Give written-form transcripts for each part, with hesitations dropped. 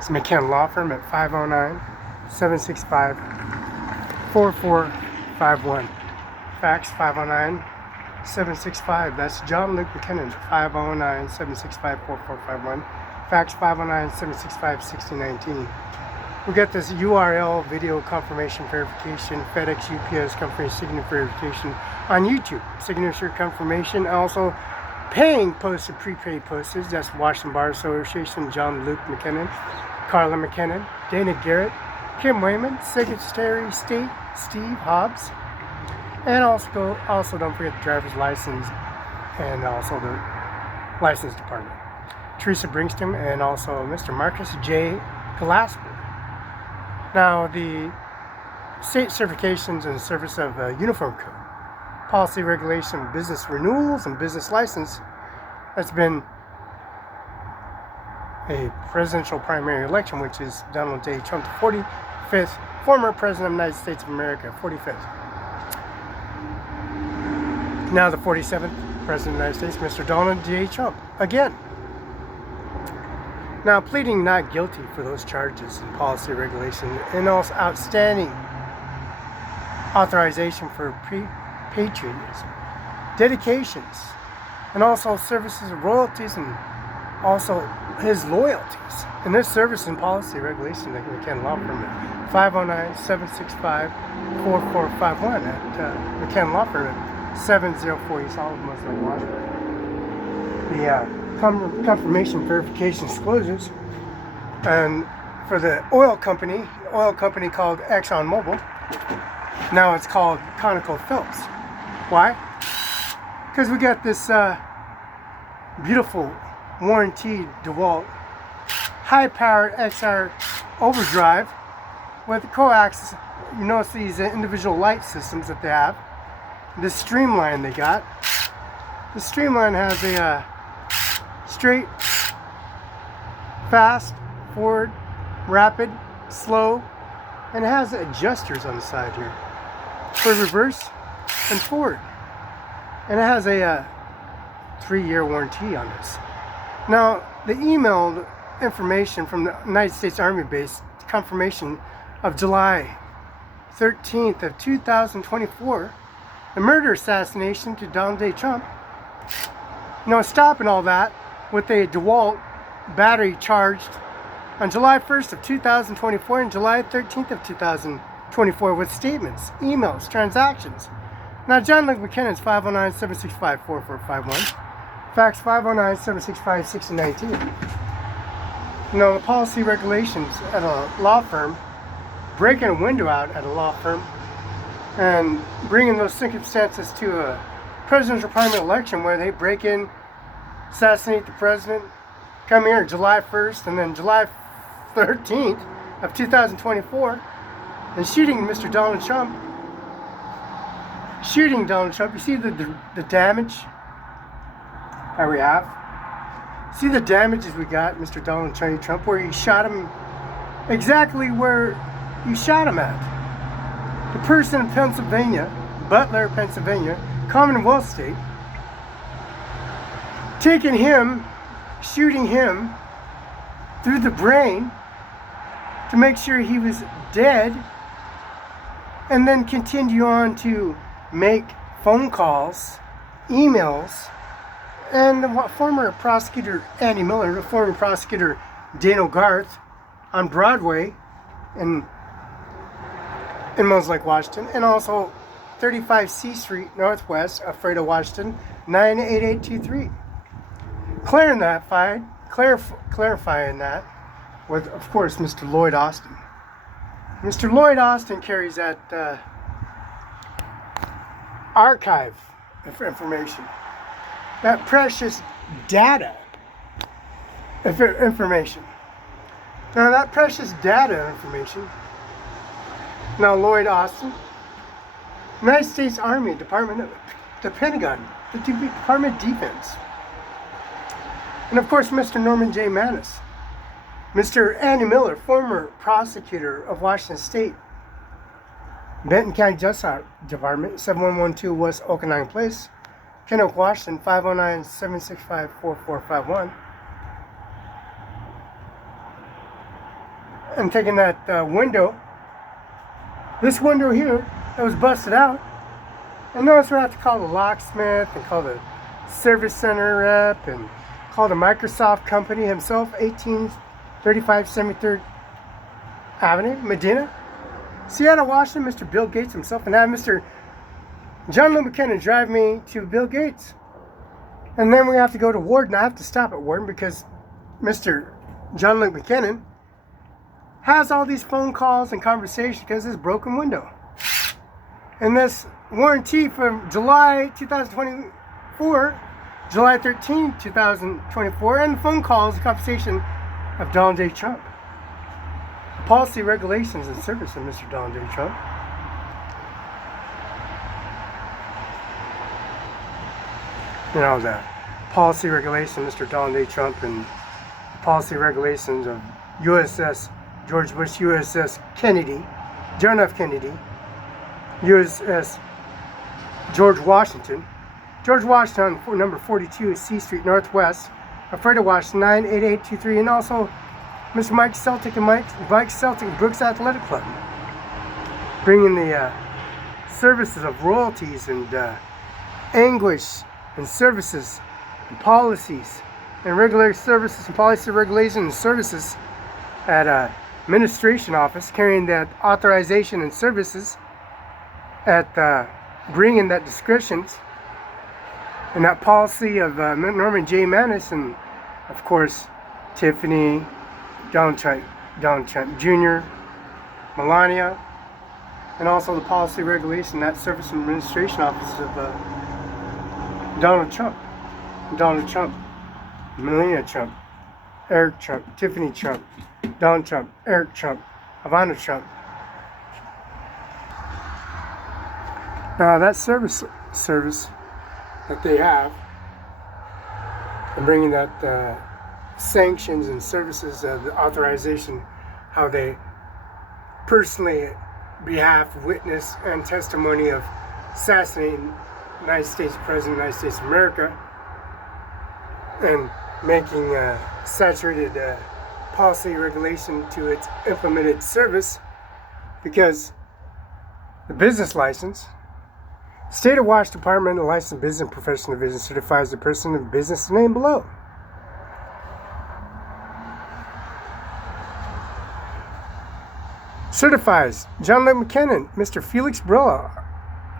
It's McKenna Law Firm at 509-765-4451. Fax 509-765. That's John Luke McKinnon, 509-765-4451. Fax 509-765-6019. We got this URL video confirmation verification, FedEx, UPS confirmation, signature verification on YouTube. Signature confirmation, also paying posted, prepaid postage. That's Washington Bar Association, John Luke McKinnon, Carla McKinnon, Dana Garrett, Kim Wayman, Secretary of State Steve Hobbs, and also don't forget the driver's license and also the license department. Teresa Bringston and also Mr. Marcus J. Gillespie. Now, the state certifications and service of Uniform Code, policy, regulation, business renewals, and business license. That's been a presidential primary election, which is Donald J. Trump, the 45th former president of the United States of America, 45th. Now the 47th president of the United States, Mr. Donald J. Trump, again. Now, pleading not guilty for those charges in policy, regulation, and also outstanding authorization for patriotism, dedications, and also services of royalties, and also his loyalties. And this service and policy regulation that McKenna Law Firm at 509-765-4451 at McKenna Law Firm at 704 East Olive, Muslim, Washington. The confirmation verification disclosures, and for the oil company called ExxonMobil, now it's called ConocoPhillips. Why? Because we got this beautiful warranted DeWalt high-powered XR overdrive with coax. You notice these individual light systems that they have. This Streamline they got. The Streamline has a straight, fast, forward, rapid, slow, and it has adjusters on the side here for reverse and forward. And it has a 3-year warranty on this. Now, the emailed information from the United States Army base, confirmation of July 13th of 2024, the murder assassination to Donald J. Trump. Now, stopping all that with a DeWalt battery charged on July 1st of 2024 and July 13th of 2024 with statements, emails, transactions. Now, John Luke McKinnon's 509-765-4451. Fax 509-765-6019. Now, the policy regulations at a law firm, breaking a window out at a law firm, and bringing those circumstances to a presidential primary election where they break in, assassinate the president, come here July 1st and then July 13th of 2024, and shooting Mr. Donald Trump. Shooting Donald Trump. You see the damage that we have? See the damages we got, Mr. Donald J. Trump, where you shot him exactly where you shot him at. The person in Pennsylvania, Butler, Pennsylvania, Commonwealth state, taking him, shooting him through the brain to make sure he was dead, and then continue on to make phone calls, emails, and the former prosecutor Andy Miller, the former prosecutor Dano Garth on Broadway in Mos Lake, Washington, and also 35 C Street Northwest, Alfredo, Washington, 98823. Clarifying that with, of course, Mr. Lloyd Austin. Mr. Lloyd Austin carries that archive of information, that precious data of information. Now, that precious data information, now Lloyd Austin, United States Army, Department of the Pentagon, the Department of Defense, and of course Mr. Norman J. Manis, Mr. Andy Miller, former prosecutor of Washington State, Benton County Justice Department, 7112 West Okanagan Place, Kennewick, Washington, 509-765-4451. and taking that window, this window here that was busted out, and notice we have to call the locksmith and call the service center rep and call the Microsoft company himself, 1835 73rd Avenue, Medina, Seattle, Washington, Mr. Bill Gates himself, and have Mr. John Luke McKinnon drive me to Bill Gates. And then we have to go to Warden. I have to stop at Warden because Mr. John Luke McKinnon has all these phone calls and conversations because of this broken window. And this warranty from July 2024, July 13, 2024, and the phone calls and conversation of Donald J. Trump. Policy, regulations, and service of Mr. Donald J. Trump. You know, the policy regulation, Mr. Donald J. Trump, and policy regulations of USS George Bush, USS Kennedy, John F. Kennedy, USS George Washington, number 42, C Street Northwest, Alfredo, Washington, 98823, and also Mr. Mike Celtic and Mike Celtic Brooks Athletic Club, bringing the services of royalties and anguish and services and policies and regular services and policy regulations and services at administration office, carrying that authorization and services at bringing that descriptions and that policy of Norman J. Manis, and of course Tiffany, Donald Trump Jr., Melania, and also the policy regulation, that service and administration office of Donald Trump, Melania Trump, Eric Trump, Tiffany Trump, Donald Trump, Eric Trump, Ivanka Trump. Now that service that they have, and bringing that sanctions and services, the authorization, how they personally behalf, witness, and testimony of assassinating United States President, United States of America, and making saturated policy regulation to its implemented service, because the business license, State of Washington Department of Licensed Business and Professional Division certifies the person of business name below. Certifies John Luke McKinnon, Mr. Felix Barela,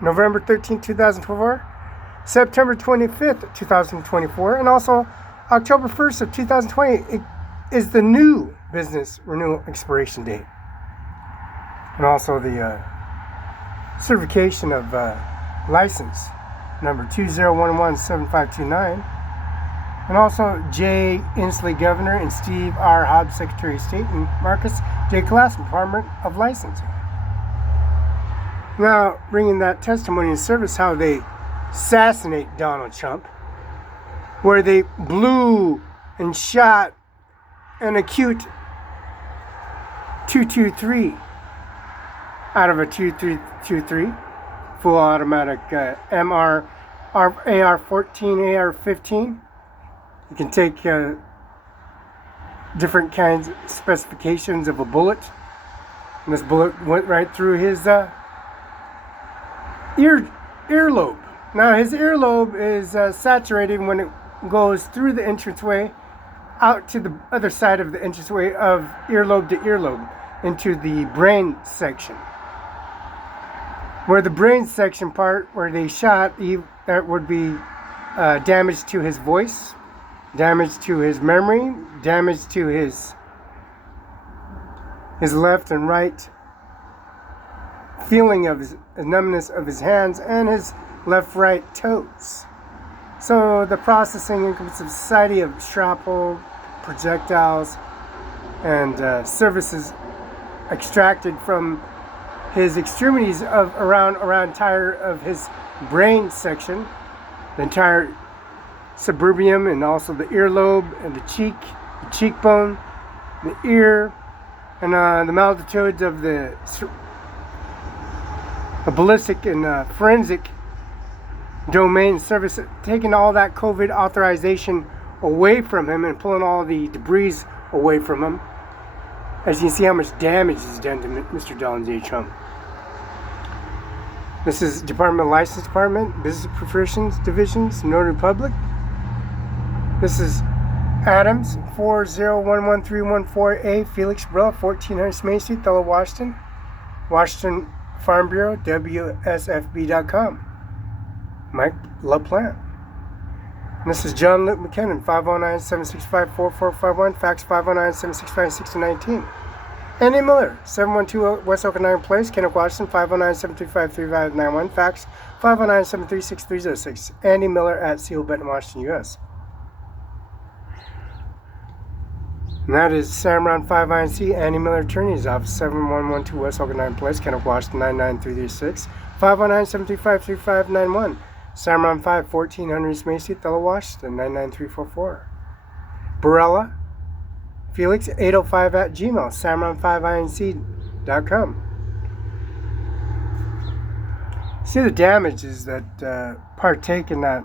November 13, 2024, September 25th, 2024, and also October 1st of 2020 is the new business renewal expiration date. And also the certification of license number 20117529, and also J. Inslee, Governor, and Steve R. Hobbs, Secretary of State, and Marcus J. Class, Department of Licensing. Now, bringing that testimony and service, how they assassinate Donald Trump, where they blew and shot an acute .223 out of a .223 full automatic MR AR-14, AR-15. You can take different kinds of specifications of a bullet, and this bullet went right through his earlobe. Now his earlobe is saturated when it goes through the entranceway out to the other side of the entranceway of earlobe to earlobe into the brain section. Where the brain section part where they shot, that would be damage to his voice, damage to his memory, damage to his left and right feeling of his numbness of his hands and his left-right toes. So the processing income society of shrapnel, projectiles, and services extracted from his extremities of around entire of his brain section, the entire suburbium, and also the earlobe and the cheekbone, the ear, and the maltitudes of the ballistic and forensic domain service, taking all that COVID authorization away from him and pulling all the debris away from him, As you can see how much damage is done to Mr. Donald J. Trump. This is Department of License Department, Business Professions Divisions, Northern Republic. This is Adams, 4011314A, Felix, Barela, 1400 Main Street, Othello, Washington. Washington Farm Bureau, WSFB.com. Mike LaPlante. This is John Luke McKinnon, 509-765-4451, fax 509-765-6019. Andy Miller, 712 West Okanagan Place, Kennewick, Washington, 509-735-3591, fax 509-736-6306. Andy Miller at Seal, Benton, Washington, U.S. And that is OWNERCIMARON5INC, Andy Miller Attorney's Office, 7112 West Okanagan Place, Kennewick, Washington, 99336, 509-735-3591. Cimarron 5, 1400 East Main Street, Othello, Washington, 99344. Barela, Felix, 805 at Gmail, Cimarron5INC.com. See the damages that partake in that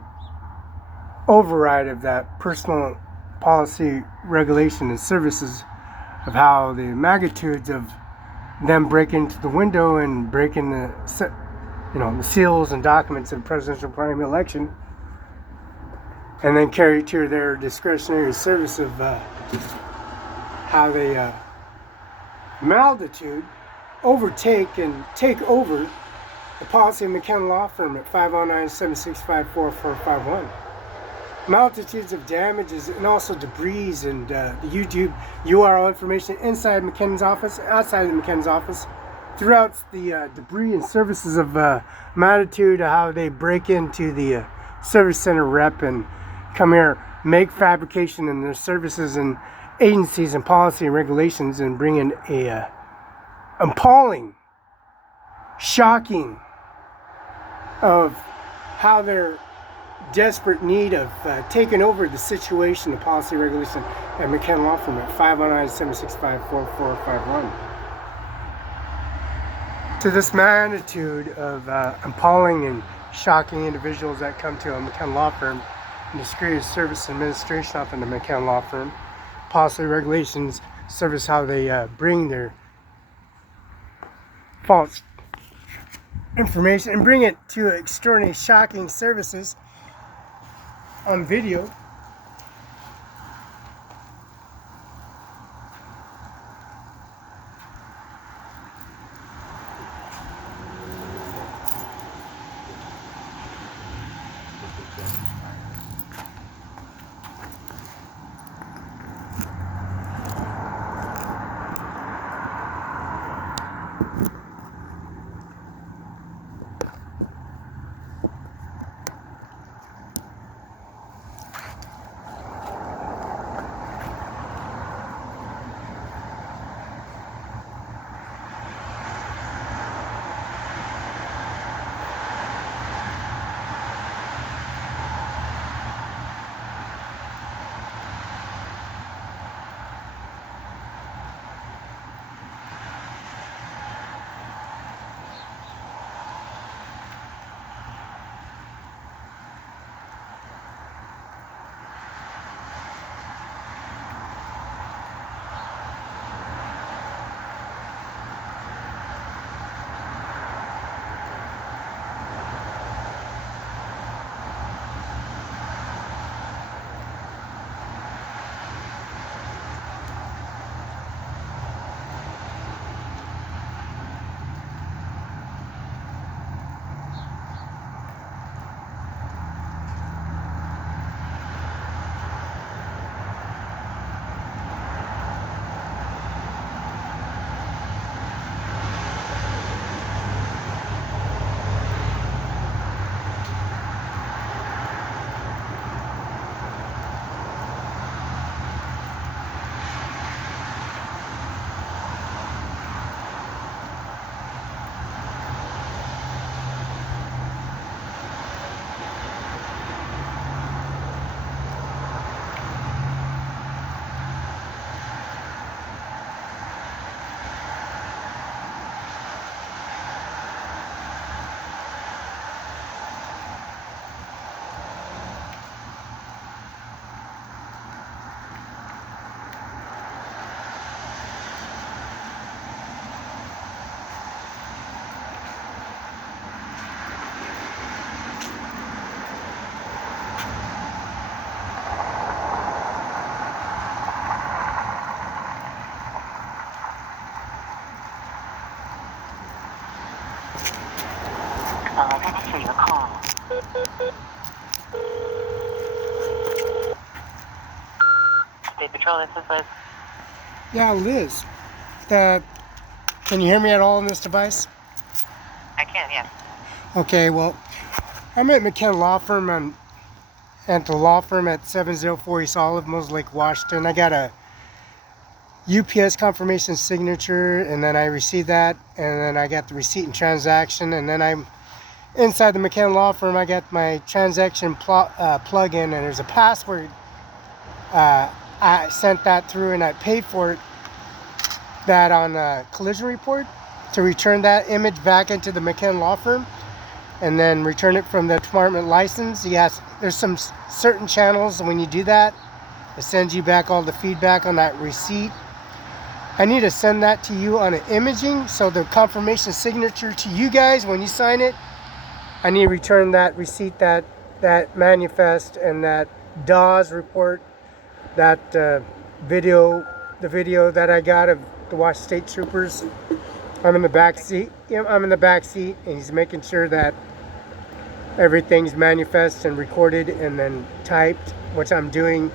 override of that personal policy regulation and services, of how the magnitudes of them breaking into the window and breaking the seals and documents of the presidential primary election, and then carry to their discretionary service of how they multitude overtake and take over the policy of McKenna Law Firm at 509-765-4451. Multitudes of damages and also debris and the YouTube URL information inside McKenna's office, outside of McKenna's office, throughout the debris and services of multitude, how they break into the service center rep and come here, make fabrication in their services and agencies and policy and regulations, and bring in a appalling, shocking of how they're desperate need of taking over the situation, the policy regulation at McKenna Law Firm at 509-765-4451. To this magnitude of appalling and shocking individuals that come to a McKenna Law Firm and discreet service administration off in the McKenna Law Firm, policy regulations, service, how they bring their false information and bring it to extraordinary shocking services on video. Thanks for your call. State Patrol, this is Liz. Yeah, Liz. Can you hear me at all on this device? I can, yes. Okay, well, I'm at McKenna Law Firm at the law firm at 704 East Olive, Moses Lake, Washington. I got a UPS confirmation signature, and then I received that, and then I got the receipt and transaction, and then I'm inside the McKenna Law Firm. I got my transaction plug-in, and there's a password. I sent that through, and I paid for it, that on a collision report, to return that image back into the McKenna Law Firm, and then return it from the department license. Yes, there's some certain channels when you do that, it sends you back all the feedback on that receipt. I need to send that to you on an imaging, so the confirmation signature to you guys when you sign it. I need to return that receipt, that manifest, and that DAWS report, that video, the video that I got of the Washington State Troopers. I'm in the back seat. I'm in the back seat, and he's making sure that everything's manifest and recorded and then typed, which I'm doing.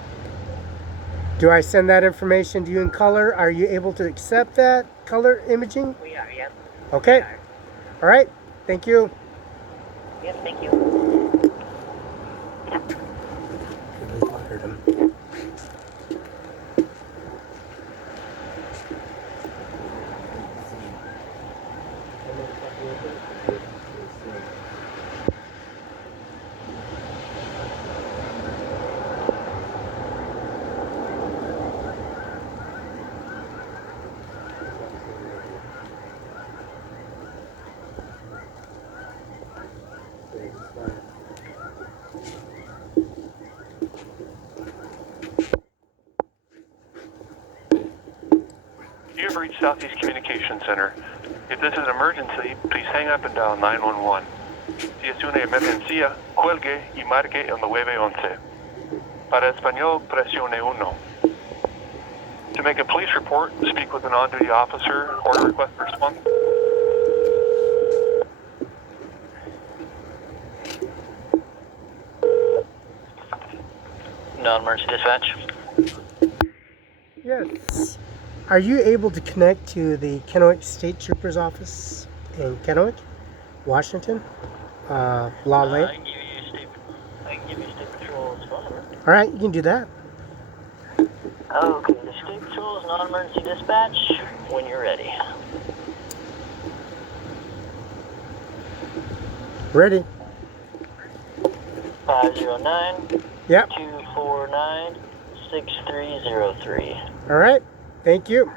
Do I send that information to you in color? Are you able to accept that color imaging? We are, yep. Okay. All right. Thank you. Yep, thank you. You have reached Southeast Communication Center. If this is an emergency, please hang up and dial 911. Si es una emergencia, cuelgue y marque el 911. Para español, presione 1. To make a police report, speak with an on-duty officer, or to request a response. Non-emergency dispatch. Yes. Are you able to connect to the Kennewick State Troopers office in Kennewick, Washington? Law Lane? I can give you State Patrol's phone number. All right, you can do that. Okay, the State Patrol's non-emergency dispatch, when you're ready. Ready? 509 Yep. 249 6303. All right. Thank you.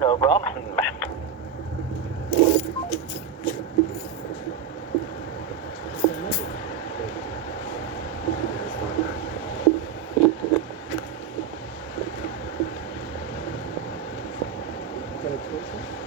No problem. Got a